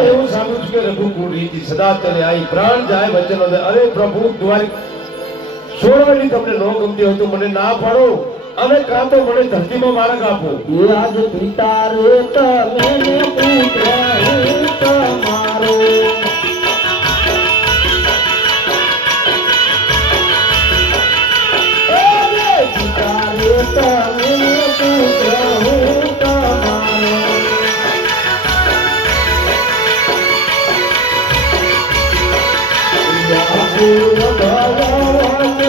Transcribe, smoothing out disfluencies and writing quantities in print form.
એવું સાંભળ્યું કે રઘુકુળ રીતિ સદા ચલે આઈ પ્રાણ જાય વચનો દે. અરે પ્રભુ દ્વારી છોડવાની તમને ન ગમતી હોય તો મને ના પાડો અને કાં તો મને ધરતીમાં માર્ગ આપો. એ આજ પિતા રે તમે પુત્ર હું તમારો પિતા રે તમે પુત્ર હું તમારો ભગવાન